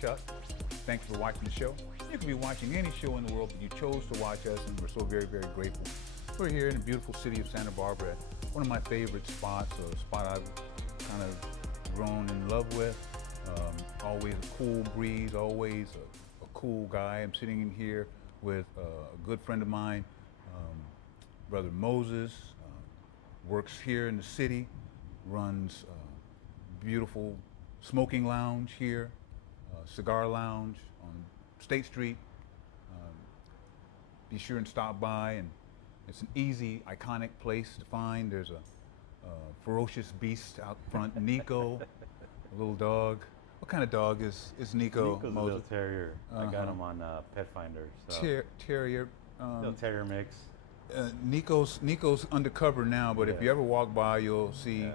Chuck. Thanks for watching the show. You can be watching any show in the world, but you chose to watch us, and we're so very, very grateful. We're here in the beautiful city of Santa Barbara at one of my favorite spots, a spot I've kind of grown in love with. Always a cool breeze, always a cool guy. I'm sitting in here with a good friend of mine, Brother Moses, works here in the city, runs beautiful smoking lounge here, cigar lounge on State Street. Be sure and stop by, and it's an easy, iconic place to find. There's a ferocious beast out front, Nico, a little dog. What kind of dog is Nico? Nico's a little terrier. I got him on Pet Finder. So. Terrier. Little terrier mix. Nico's undercover now, but if you ever walk by, you'll see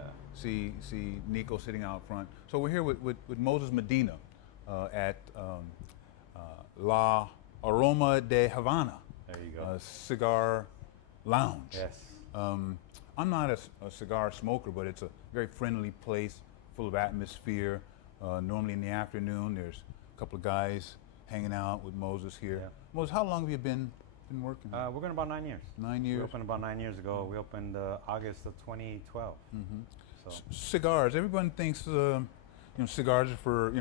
Nico sitting out front. So we're here with Moises Medina at La Aroma de Havana. There you go. Cigar lounge. Yes. I'm not a cigar smoker, but it's a very friendly place, full of atmosphere. Normally in the afternoon, there's a couple of guys hanging out with Moses here. Yeah. Moses, how long have you been working? We're going about 9 years. 9 years. We opened about 9 years ago. We opened August of 2012. So. Cigars. Everyone thinks cigars are for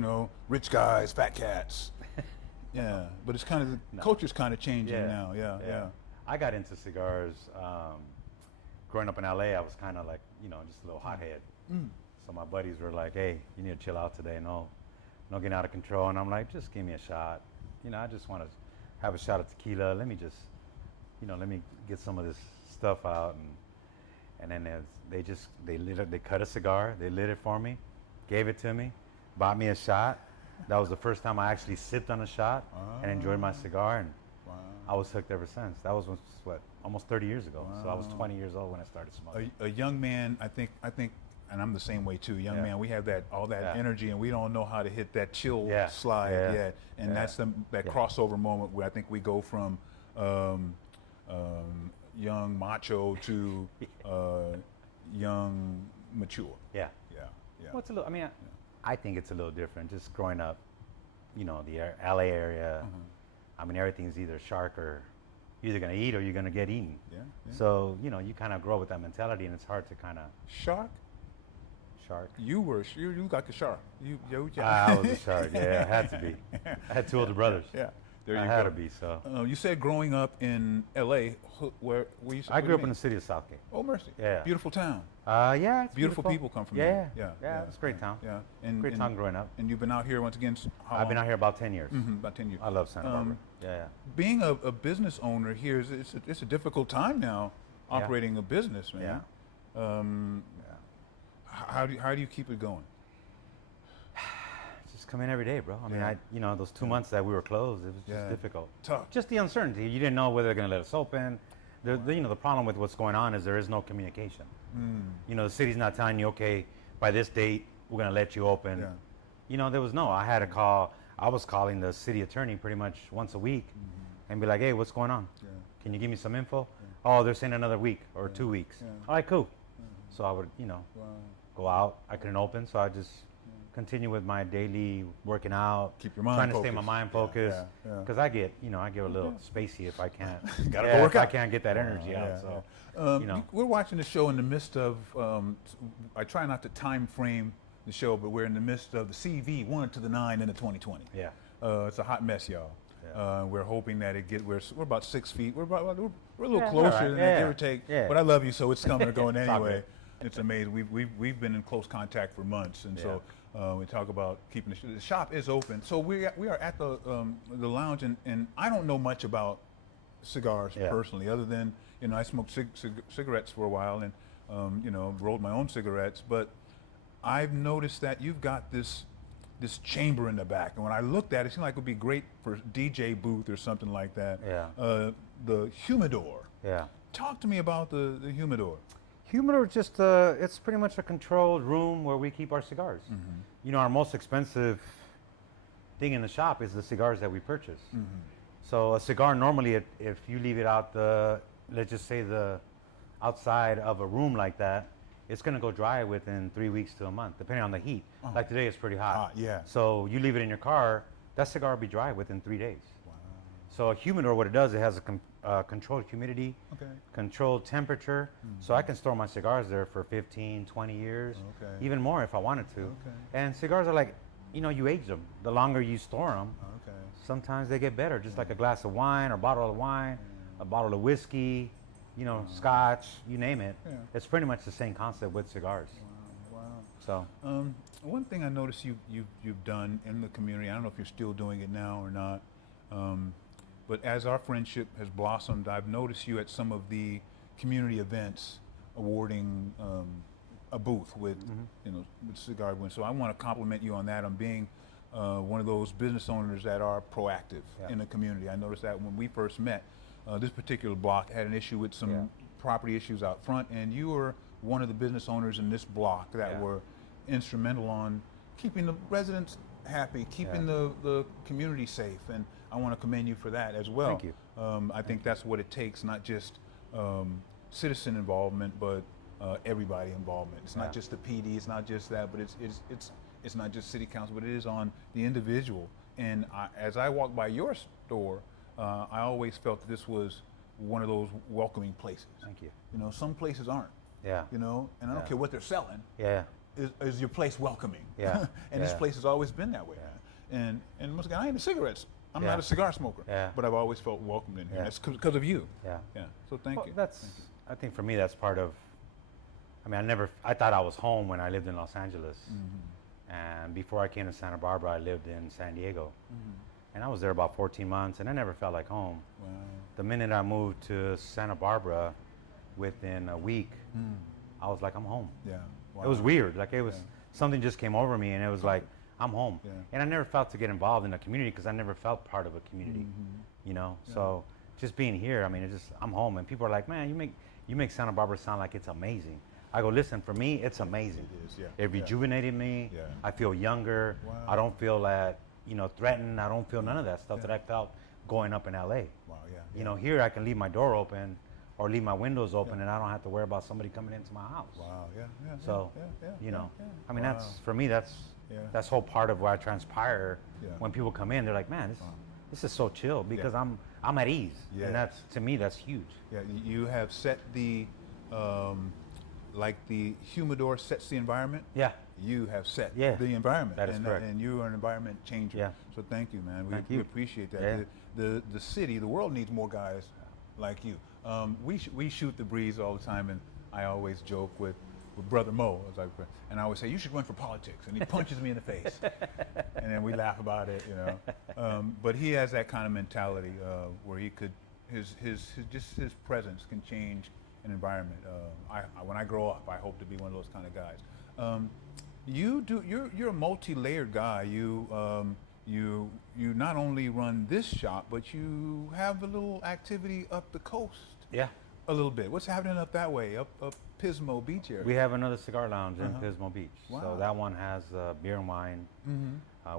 rich guys, fat cats. Yeah, but it's kind of culture's kind of changing now. Yeah. I got into cigars growing up in LA. I was kind of like just a little hothead. So my buddies were like, "Hey, you need to chill out today. No getting out of control." And I'm like, "Just give me a shot. I just want to have a shot of tequila. Let me just, let me get some of this stuff out." And then they cut a cigar. They lit it for me, gave it to me, bought me a shot. That was the first time I actually sipped on a shot and enjoyed my cigar, and I was hooked ever since. That was almost 30 years ago. So I was 20 years old when I started smoking. A young man, I think, and I'm the same way too. Young man, we have all that energy, and we don't know how to hit that chill slide yet. And that's that crossover moment where I think we go from young macho to young mature. Yeah. Well, it's a little. I think it's a little different. Just growing up, the LA area. I mean, everything's either shark or you're either gonna eat or you're gonna get eaten. Yeah. So you kind of grow with that mentality, and it's hard to kind of shark. You got the shark. I was a shark. Yeah, I had to be. I had two older brothers. Yeah. There you I go. had to be. So you said growing up in L.A. Where you? I grew up in the city of Southgate. Oh, mercy! Yeah. Beautiful town. Yeah. It's beautiful people come from there. Yeah. It's a great town. Yeah. Great town growing up. And you've been out here once again. I've been out here about 10 years. About 10 years. I love Santa Barbara. Yeah. Being a business owner here it's a difficult time now. Operating a business, man. Yeah. How do you keep it going? Just come in every day, bro. I mean, those 2 months that we were closed, it was just difficult. Tough. Just the uncertainty. You didn't know whether they're going to let us open. The problem with what's going on is there is no communication. The city's not telling you, okay, by this date, we're going to let you open. There was I had a call. I was calling the city attorney pretty much once a week and be like, hey, what's going on? Can you give me some info? Oh, they're saying another week or 2 weeks. All right, cool. So I would, go out. I couldn't open, so I just continue with my daily working out. Keep your mind trying focused. to stay my mind focused. Because I get a little spacey if I can't. Gotta go work out. I can't get that energy out. So, we're watching the show in the midst of. I try not to time frame the show, but we're in the midst of the CV 1 to the 9 into 2020. Yeah. It's a hot mess, y'all. Yeah. We're hoping that we're about 6 feet. We're a little closer than that, give or take. Yeah. But I love you, so it's coming or going anyway. It's amazing. We've been in close contact for months, and so we talk about keeping the shop is open. So we are at the lounge, and I don't know much about cigars personally, other than I smoked cigarettes for a while, and rolled my own cigarettes. But I've noticed that you've got this chamber in the back, and when I looked at it, it seemed like it would be great for DJ booth or something like that. Yeah. The humidor. Yeah. Talk to me about the humidor. Humidor is just it's pretty much a controlled room where we keep our cigars. Our most expensive thing in the shop is the cigars that we purchase. So a cigar normally, if you leave it out let's just say the outside of a room like that, it's going to go dry within 3 weeks to a month, depending on the heat. Like today, it's pretty hot. Yeah. So you leave it in your car, that cigar will be dry within 3 days. Wow. So a humidor, what it does, it has a controlled humidity, Okay. controlled temperature, so I can store my cigars there for 15, 20 years, Okay. even more if I wanted to. Okay. And cigars are like, you know, you age them. The longer you store them, Okay. sometimes they get better, just like a glass of wine or bottle of wine, a bottle of whiskey, you know, scotch, you name it. Yeah. It's pretty much the same concept with cigars. Wow. So, One thing I noticed you've done in the community, I don't know if you're still doing it now or not, but as our friendship has blossomed, I've noticed you at some of the community events awarding a booth with, you know, with cigar wins. So I want to compliment you on that, on being one of those business owners that are proactive in the community. I noticed that when we first met, this particular block had an issue with some property issues out front, and you were one of the business owners in this block that were instrumental on keeping the residents happy, keeping the community safe, and I want to commend you for that as well. Thank you. I think that's what it takes, not just citizen involvement, but everybody involvement. It's not just the PD, it's not just that, but it's not just city council, but it is on the individual. And as I walk by your store, I always felt that this was one of those welcoming places. thank you. You know, some places aren't. Yeah. You know, and I don't care what they're selling. Yeah. Is your place welcoming? Yeah. And this place has always been that way. And once again, I ain't into cigarettes. I'm not a cigar smoker. Yeah. But I've always felt welcomed in here. Yeah. That's because of you. Yeah. Yeah. So thank Well, you. that's, I think for me, that's part of, I mean, I thought I was home when I lived in Los Angeles. And before I came to Santa Barbara, I lived in San Diego. And I was there about 14 months, and I never felt like home. Wow. The minute I moved to Santa Barbara, within a week, I was like, I'm home. Yeah. Wow. It was weird. Like it was, something just came over me, and it was like, I'm home. Yeah. And I never felt to get involved in a community because I never felt part of a community, you know? So just being here, I mean, I'm home. And people are like, man, you make Santa Barbara sound like it's amazing. I go, listen, for me, it's amazing. It is, yeah. It rejuvenated me. Yeah. I feel younger. Wow. I don't feel that, you know, threatened. I don't feel none of that stuff that I felt growing up in LA. Wow, yeah. You know, here I can leave my door open or leave my windows open and I don't have to worry about somebody coming into my house. Wow, yeah, yeah. So, you know, I mean, Wow. that's, for me, that's whole part of where I transpire. When people come in, they're like, man, this is so chill because I'm at ease. Yeah. And that's, to me, that's huge. Yeah, you have set the, like the humidor sets the environment. Yeah. You have set Yeah. the environment. That is correct. And you are an environment changer. Yeah. So thank you, man. Thank We you. appreciate that. Yeah. The city, the world needs more guys like you. We shoot the breeze all the time, and I always joke with Brother Mo, and I always say, you should run for politics, and he punches me in the face, and then we laugh about it, you know. But he has that kind of mentality where he could, his presence can change an environment. When I grow up, I hope to be one of those kind of guys. You're a multi-layered guy. You not only run this shop, but you have a little activity up the coast. Yeah. A little bit. What's happening up that way, up Pismo Beach area? We have another cigar lounge in Pismo Beach. Wow. So that one has beer and wine.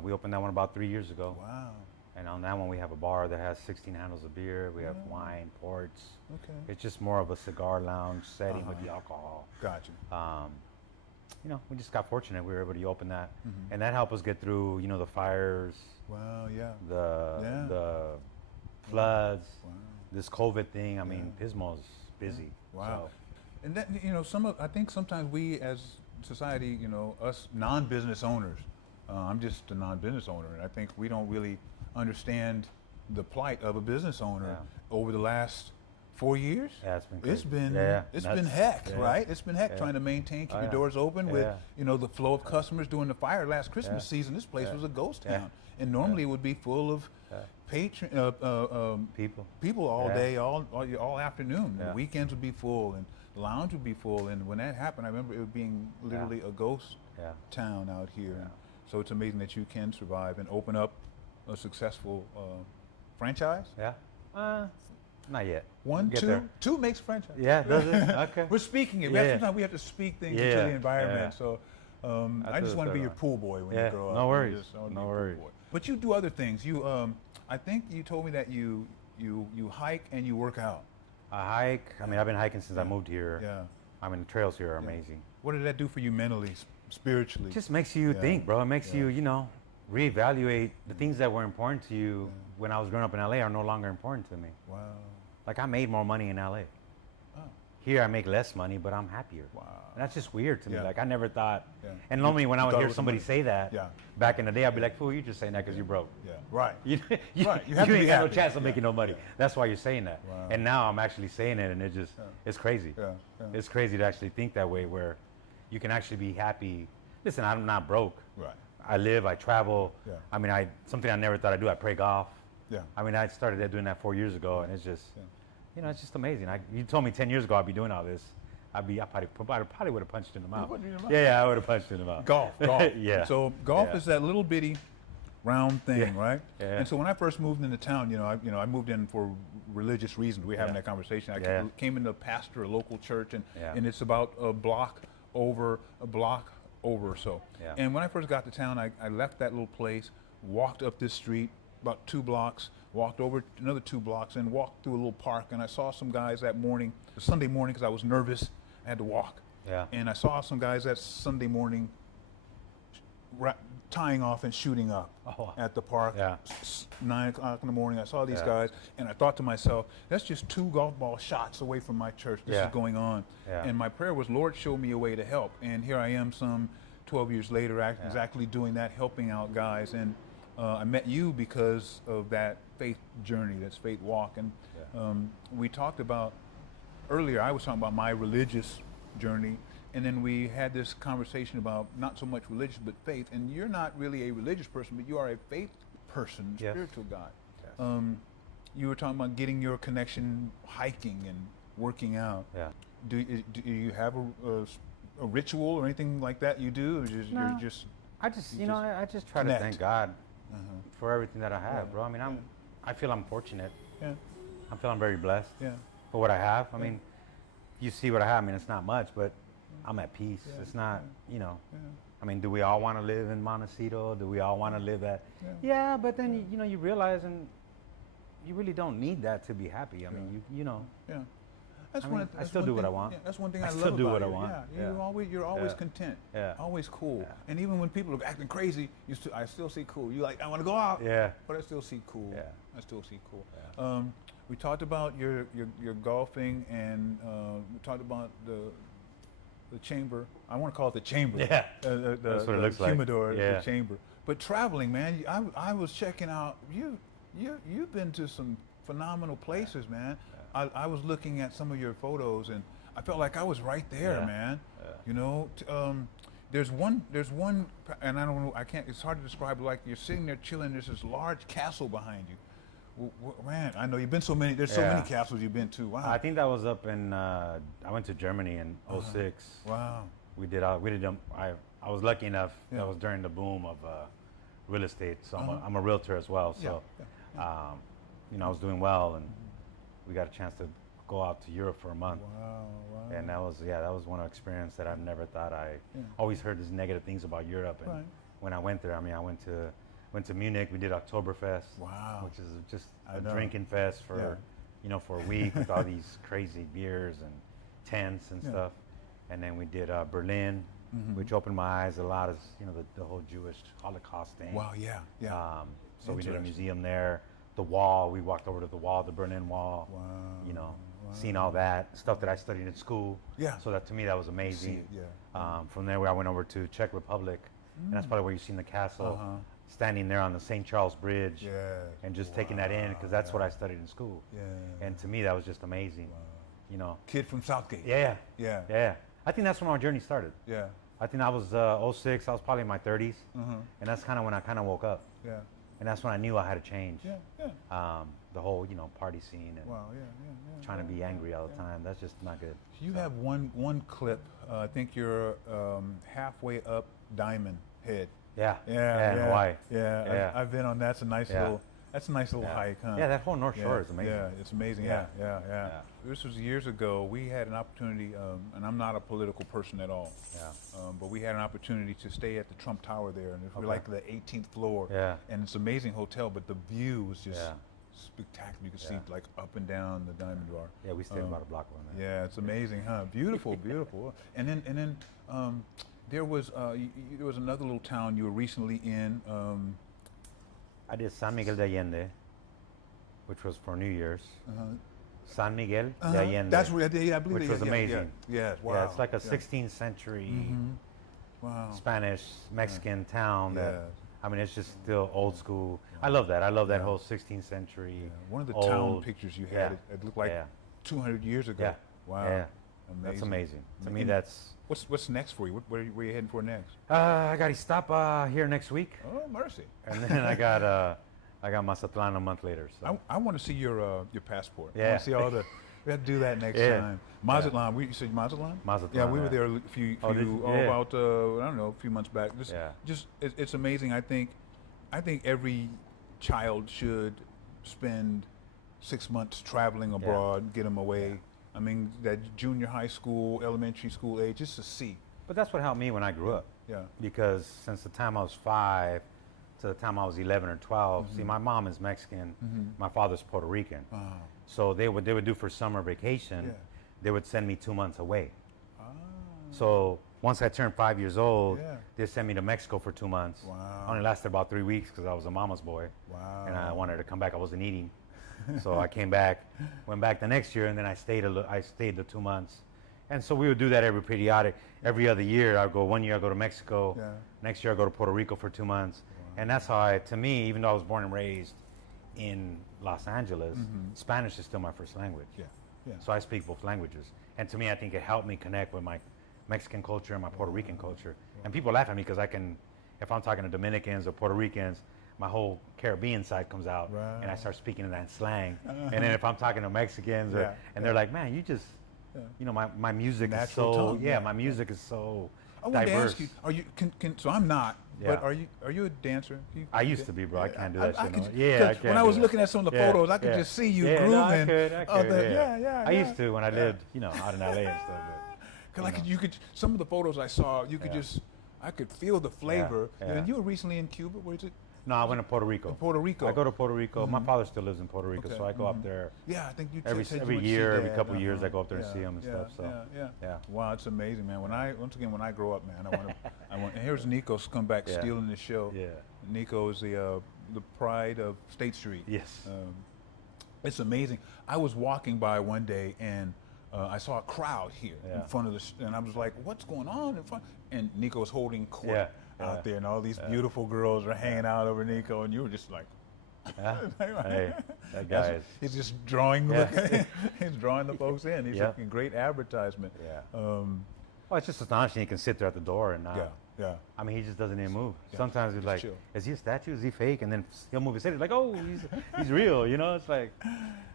We opened that one about 3 years ago. Wow. And on that one, we have a bar that has 16 handles of beer. We have wine, ports. Okay. It's just more of a cigar lounge setting with the alcohol. Gotcha. You know, we just got fortunate. We were able to open that. And that helped us get through, you know, the fires, Wow, yeah. the floods, Wow. this COVID thing. I mean, Pismo's busy. Wow. So, And that, you know, I think sometimes we as society, you know, us non-business owners, I'm just a non-business owner, and I think we don't really understand the plight of a business owner over the last 4 years. yeah, it's been It's crazy. been it's been heck, yeah. right? It's been heck Yeah. trying to maintain, keep Oh, your yeah. doors open with, Yeah. you know, the flow of customers during the fire last Christmas season. This place was a ghost town, and normally it would be full of people all day, all afternoon. The weekends would be full, and the lounge would be full. And when that happened, I remember it being literally a ghost town out here. So it's amazing that you can survive and open up a successful franchise. Yeah. Not yet. One, We'll get two, there. two makes franchise. Yeah, does it? Okay. We're speaking it. Yeah. Sometimes we have to speak things into Yeah, the environment. yeah. So I just want to be your pool boy when you grow up. No worries. I wanna be No your pool worries. boy. But you do other things. You, I think you told me that you hike and you work out. I hike. I mean, I've been hiking since I moved here. Yeah. I mean, the trails here are amazing. What did that do for you mentally, spiritually? It just makes you think, bro. It makes you, you know, reevaluate the things that were important to you when I was growing up in LA are no longer important to me. Wow. Like I made more money in LA. Oh. Here I make less money, but I'm happier. Wow. And that's just weird to me. Yeah. Like I never thought. Yeah. And normally when I would thought it hear was somebody money. say that Yeah. back in the day, I'd be like, "Fool, you're just saying that because you're broke. Yeah. Right. You Right. You have to ain't be got no happy. chance of Yeah. making no money. Yeah. That's why you're saying that." Wow. And now I'm actually saying it, and it's crazy. Yeah. Yeah. It's crazy to actually think that way, where you can actually be happy. Listen, I'm not broke. Right. I live, I travel. Yeah. I mean, something I never thought I'd do. I play golf. Yeah. I mean, I started doing that 4 years ago, and it's just, Yeah. it's just amazing. You told me 10 years ago I'd be doing all this. I probably would have punched in the mouth. would in the mouth? Yeah, I would have punched in the mouth. Golf. Yeah. So golf Yeah. is that little bitty round thing, Yeah. right? Yeah. And so when I first moved into town, I moved in for religious reasons. We're having Yeah. that conversation. I Yeah. came in to pastor a local church, and Yeah. and it's about a block over or so. Yeah. And when I first got to town, I left that little place, walked up this street about 2 blocks, walked over another 2 blocks, and walked through a little park. And I saw some guys that morning, Sunday morning, because I was nervous. I had to walk. Yeah. And I saw some guys that Sunday morning tying off and shooting up Oh. at the park. Yeah. 9 o'clock in the morning. I saw these Yeah. guys, and I thought to myself, that's just 2 golf ball shots away from my church. This Yeah. is going on. Yeah. And my prayer was, Lord, show me a way to help. And here I am some 12 years later, exactly doing that, helping out guys. And I met you because of that faith journey, that's faith walk. And we talked about, earlier I was talking about my religious journey, and then we had this conversation about not so much religious but faith. And you're not really a religious person, but you are a faith person, Yes. spiritual guy. Yes. You were talking about getting your connection hiking and working out. Yeah. Do you have a ritual or anything like that you do? Or No. you're just I just, You just I just try connect. to thank God uh-huh. for everything that I have, Yeah. bro. I mean, I feel I'm fortunate. Yeah, I feel I'm very blessed yeah, for what I have. I Yeah. mean, you see what I have. I mean, it's not much, but I'm at peace. Yeah. It's not, yeah. I mean, do we all want to live in Montecito? Do we all want to live at? Yeah. Yeah, but then you realize, and you really don't need that to be happy. I mean, Yeah. That's I mean, I still do what I want. Yeah, that's one thing I I still love do about what I you. want. Yeah, Yeah. you're always Yeah. content. Yeah. Always cool. Yeah. And even when people are acting crazy, I still see cool. You like, I want to go out. Yeah. But I still see cool. Yeah. I still see cool. Yeah. We talked about your golfing, and we talked about the chamber. I want to call it the chamber. Yeah. That's what it looks like. humidor, Yeah. the chamber. But traveling, man, I was checking out. You've been to some phenomenal places, man. I was looking at some of your photos, and I felt like I was right there, Yeah. man. Yeah. You know, there's one, and I don't know, I can't. It's hard to describe. Like you're sitting there chilling. There's this large castle behind you. Man, I know you've been so many. There's so Yeah. many castles you've been to. Wow. I think that was up in. I went to Germany in '06. Wow. We did. I was lucky enough. Yeah. That was during the boom of real estate. So Uh-huh. I'm a realtor as well. So, Yeah. I was doing well, and we got a chance to go out to Europe for a month. Wow. Wow. And that was one experience that I've never thought Yeah. always heard these negative things about Europe. And Right. when I went there, I mean, I went to Munich. We did Oktoberfest, Wow. which is just I a know. drinking fest for, for a week with all these crazy beers and tents and Yeah. stuff. And then we did Berlin, Mhm. which opened my eyes a lot as, the whole Jewish Holocaust thing. Wow. Yeah. Yeah. So we did a Interesting. museum there. The wall, we walked over to the wall, the Berlin Wall. Wow. Wow. Wow. Seeing all that stuff that I studied in school. Yeah. So that to me that was See amazing. it, yeah. From there, I went over to Czech Republic, and that's probably where you've seen the castle. Uh-huh. Standing there on the St. Charles Bridge, Yeah. and just taking that in because that's what I studied in school. Yeah. And to me, that was just amazing. Kid from Southgate. Yeah, Yeah. yeah. I think that's when our journey started. Yeah. I think I was '06. I was probably in my 30s, Uh-huh. and that's kind of when I kind of woke up, Yeah. and that's when I knew I had to change. Yeah. Yeah. The whole party scene and Wow. Yeah. trying to be angry all the time. That's just not good. You have one clip. I think you're halfway up Diamond Head. Yeah. Yeah. In Hawaii. Yeah. Yeah. I've been on. That's a nice Yeah. little. That's a nice little Yeah. hike, huh? Yeah, that whole North Shore is amazing. Yeah, it's amazing. Yeah. Yeah. Yeah. This was years ago. We had an opportunity, and I'm not a political person at all. Yeah. But we had an opportunity to stay at the Trump Tower there, and we're Okay. like the 18th floor. Yeah. And it's an amazing hotel, but the view was just Yeah. spectacular. You could Yeah. see like up and down the Diamond Bar. Yeah, we stayed about a block from there. Yeah, it's amazing, huh? Beautiful, beautiful. And then There was there was another little town you were recently in. I did San Miguel de Allende, which was for New Year's. San Miguel de Allende. That's where, yeah, I believe which they- was yeah, amazing. Yeah, yeah, wow. Yeah, it's like a yeah. 16th century Wow. Spanish Mexican town that. Yeah. I mean, it's just still old school. I love that. I love that Yeah. whole 16th century. Yeah. One of the old, town pictures you had, yeah, it looked like yeah. 200 years ago. Yeah. Wow. Yeah. Amazing. That's amazing. To me, And that's. What's next for you? Where are you heading for next? I got to stop here next week, Oh, mercy. and then I got Mazatlan a month later. So. I want to see your passport. I Yeah. want to see all the. We have to do that next Yeah. time. Mazatlan. You said Mazatlan? Mazatlan, Yeah, we were yeah. there a few Oh, did you? Yeah. about I don't know, a few months back. Yeah. It's amazing. I think every child should spend 6 months traveling abroad, get them away. I mean, that junior high school, elementary school age, just to see. But that's what helped me when I grew up. Yeah. Because since the time I was 5 to the time I was 11 or 12, see, my mom is Mexican, my father's Puerto Rican. Wow. So they would do for summer vacation, Yeah. they would send me 2 months away. Ah. So once I turned 5 years old, Yeah. they sent me to Mexico for 2 months. Wow. I only lasted about 3 weeks because I was a mama's boy. Wow. And I wanted to come back. I wasn't eating. So I came back, went back the next year, and then I stayed the 2 months. And so we would do that every other year. I'd go 1 year, I'd go to Mexico. Yeah. Next year, I'd go to Puerto Rico for 2 months. And that's how to me, even though I was born and raised in Los Angeles, Spanish is still my first language. Yeah. Yeah. So I speak both languages. And to me, I think it helped me connect with my Mexican culture and my Puerto Rican culture. And people laugh at me because if I'm talking to Dominicans or Puerto Ricans, my whole Caribbean side comes out, and I start speaking in that slang. And then if I'm talking to Mexicans, and they're like, man, you just, you know, my music Natural is so, tongue, my music is so I wanted to diverse. ask you, are you so I'm not, but Yeah. are you a dancer? I used to be, bro. I can't do that shit no more. could- Yeah, 'cause I can't when I do was that. looking at some of the photos, I could just see you grooving. No, I could, yeah. I used to when I lived, you know, out in LA and stuff. Cause you could some of the photos I saw, you could just I could feel the flavor. yeah. And you were recently in Cuba. Where is it? No, I went to Puerto Rico. In Puerto Rico. I go to Puerto Rico. My father still lives in Puerto Rico, Okay, so I go up there Yeah, I think you every said you every would see year, every that. couple of years. I go up there and see him and stuff. So yeah. Wow, it's amazing, man. When I grow up, man, I want. And here's Nico's come back Yeah. stealing the show. Yeah. Nico is the pride of State Street. Yes. It's amazing. I was walking by one day and I saw a crowd here in Yeah. front of the, and I was like, "What's going on in front?" And Nico was holding court Yeah, out yeah. there, and all these beautiful girls were hanging out over Nico, and you were just like, Yeah. Hey, that guy is. he's just drawing, Yeah. he's drawing the folks in. He's Yeah. a great advertisement. Yeah. Um, Well, it's just astonishing. He can sit there at the door and yeah. I mean, he just doesn't even move. Yeah, Sometimes he's just like, chill. is he a statue? Is he fake? And then he'll move his head. He's like, oh, he's real. You know, it's like,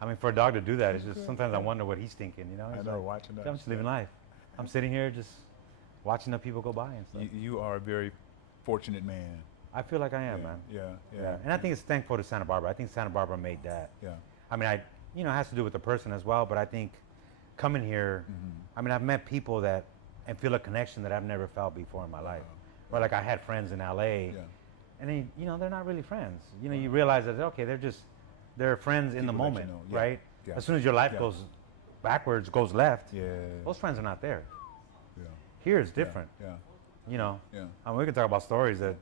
I mean, for a dog to do that, it's just sometimes I wonder what he's thinking. You know, I It's know, like, watching that. I'm just living life. I'm sitting here just watching the people go by and stuff. You are a very fortunate man. I feel like I am, man. Yeah. And I think it's thankful to Santa Barbara. I think Santa Barbara made that. Yeah. I mean, it has to do with the person as well, but I think coming here, I mean, I've met people that and feel a connection that I've never felt before in my life. Or like I had friends in LA, and then, you know, they're not really friends. You know, you realize that, okay, they're friends in the People that you moment, know, yeah, right? yeah. As soon as your life Yeah. goes backwards, goes left, Yeah. those friends are not there. Yeah. Here it's different, Yeah. you know? Yeah. I mean, we can talk about stories that,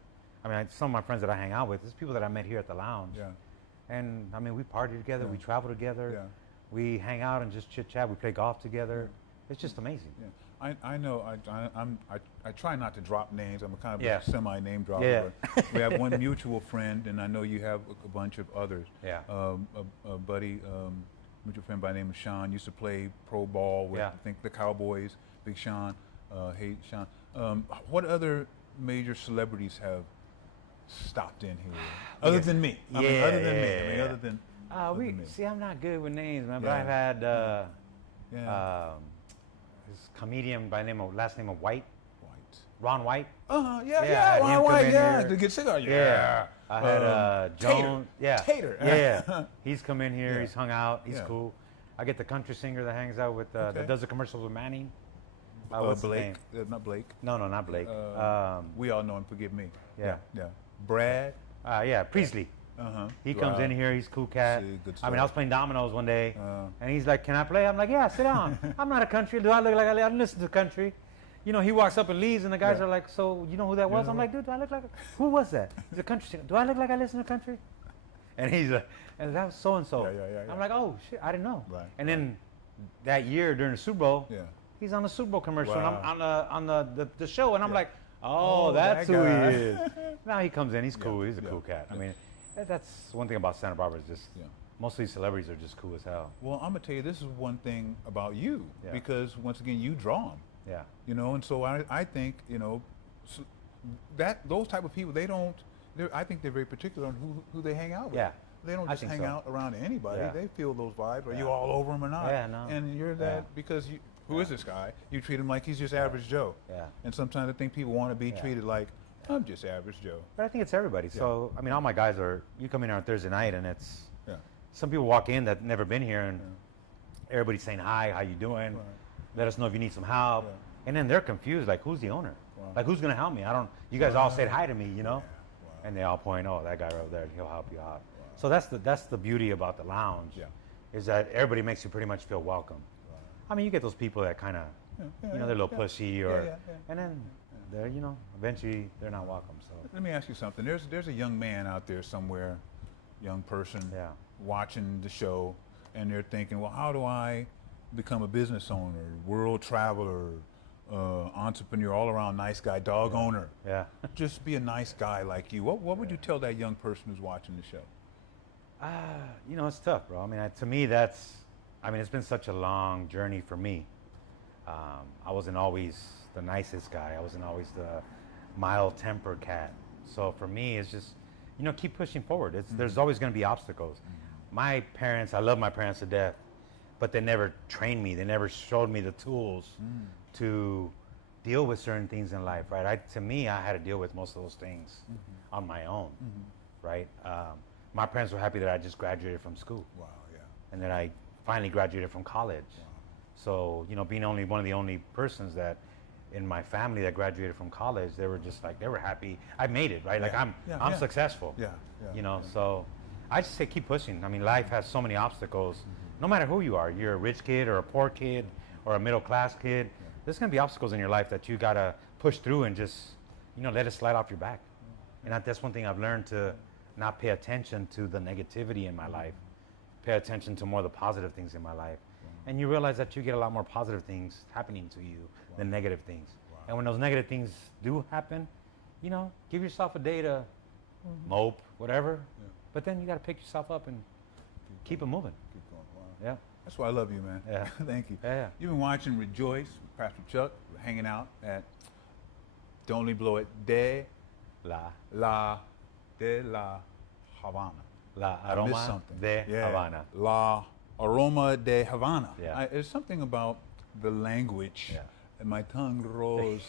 I mean, some of my friends that I hang out with, there's people that I met here at the lounge. Yeah. And I mean, we party together, Yeah. we travel together, Yeah. we hang out and just chit chat, we play golf together. It's just amazing. Yeah. I know. I try not to drop names. I'm a kind of Yeah. a semi-name dropper. Yeah. But we have one mutual friend, and I know you have a bunch of others. Yeah. A buddy, mutual friend by the name of Sean, used to play pro ball with Yeah. I think the Cowboys. Big Sean. Hey Sean. What other major celebrities have stopped in here other than me? I mean, other than me. I mean, other than. other than me. See, I'm not good with names, man. But Yeah. I've had Yeah. this comedian by last name of White, White. Ron White. Yeah, Yeah, I yeah, had him Ron come White, in yeah, here. to get cigar, Yeah. I had Joan. Yeah. Tater. Yeah. He's come in here. Yeah. He's hung out. He's Yeah. cool. I get the country singer that hangs out with that Okay. does the commercials with Manning. What's his Blake, name? not Blake. No, not Blake. We all know him. Forgive me. Yeah. yeah. Brad. Yeah, Priestley. He comes in here. He's a cool cat. See, good I mean, I was playing dominoes one day, Uh. and he's like, "Can I play?" I'm like, "Yeah, sit down." I'm not a country. Do I look like I listen to country? you know, he walks up and leaves, and the guys Yeah. are like, so you know who that was? know I'm what? like, dude, do I look like, who was that? He's a country singer. Do I look like I listen to country? And he's like, and that was so-and-so. Yeah. I'm like, oh, shit, I didn't know. Right, And then that year during the Super Bowl, Yeah. he's on the Super Bowl commercial, Wow. and I'm on the show, and I'm Yeah. like, Oh, that's that who guy. he is. Now he comes in, he's cool, he's a yeah, cool cat. I yeah. mean, that's one thing about Santa Barbara is just, Yeah. most of these celebrities are just cool as hell. Well, I'm gonna tell you, this is one thing about you, Yeah. because once again, you draw them. Yeah. You know, and so I think, you know, that those type of people, I think they're very particular on who they hang out with. Yeah. They don't I just think hang so. out around anybody. Yeah. They feel those vibes. Are you Yeah. all over them or not? Yeah, no. And you're that Yeah. because who is this guy? You treat him like he's just average Joe. Yeah. And sometimes I think people want to be Yeah. treated like, I'm just average Joe. But I think it's everybody. So, I mean, all my guys you come in here on Thursday night, and it's, Yeah. some people walk in that never been here, and everybody's saying, hi, how you doing? Right. Let us know if you need some help. Yeah. And then they're confused, like, who's the owner? Wow. Like, who's going to help me? You guys all said Wow. hi to me, you know? Wow. And they all point, oh, that guy right over there, he'll help you out. So that's the beauty about the lounge, Yeah. is that everybody makes you pretty much feel welcome. I mean, you get those people that kind of, Yeah, you know, they're a little yeah. pushy, or, Yeah. and then they're, you know, eventually they're not welcome. So, Let me ask you something. There's a young man out there somewhere, young person, yeah. watching the show, and they're thinking, well, how do I become a business owner, world traveler, entrepreneur, all around nice guy, dog owner? Yeah. Just be a nice guy like you. What would you tell that young person who's watching the show? You know, it's tough, bro. I mean, to me, it's been such a long journey for me. I wasn't always the nicest guy. I wasn't always the mild-tempered cat. So for me, it's just, you know, keep pushing forward. There's always going to be obstacles. My parents, I love my parents to death, but they never trained me. They never showed me the tools to deal with certain things in life, right? To me, I had to deal with most of those things on my own, right? My parents were happy that I just graduated from school. Wow, yeah. And that I finally graduated from college. Wow. So, you know, being only one of the only persons that in my family that graduated from college, they were just like, they were happy. I made it, right? Like I'm successful. Yeah. You know, so I just say keep pushing. I mean, life has so many obstacles. No matter who you are, you're a rich kid or a poor kid or a middle class kid, there's gonna be obstacles in your life that you gotta push through and just, you know, let it slide off your back. And that's one thing I've learned, to not pay attention to the negativity in my life. Pay attention to more of the positive things in my life. And you realize that you get a lot more positive things happening to you than negative things. And when those negative things do happen, you know, give yourself a day to mope, whatever. But then you got to pick yourself up and keep it moving. Keep going. Wow. Yeah. That's why I love you, man. Yeah. Thank you. Yeah. You've been watching Rejoice with Pastor Chuk. We're hanging out at Don't Leave Blow It de la Havana. La I missed Aroma something. de Havana. La Aroma de Havana. Yeah. There's something about the language, Yeah. and my tongue rolls.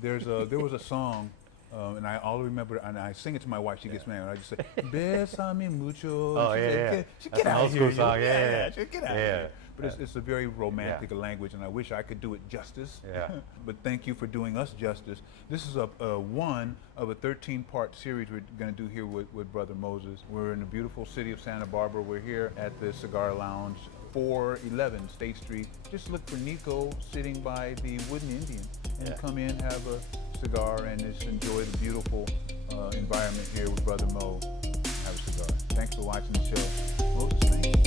There was a song, and I all remember, and I sing it to my wife. She gets mad, and I just say, "Besame mucho." Oh, She yeah, said, yeah. Get That's an out old of here. school you song. know? Yeah. She get out of Yeah. here. But it's a very romantic language, and I wish I could do it justice. Yeah. But thank you for doing us justice. This is a one of a 13-part series we're going to do here with Brother Moises. We're in the beautiful city of Santa Barbara. We're here at the Cigar Lounge, 411 State Street. Just look for Nico sitting by the Wooden Indian, and come in, have a cigar, and just enjoy the beautiful environment here with Brother Mo. Have a cigar. Thanks for watching the show. Moses, thank you.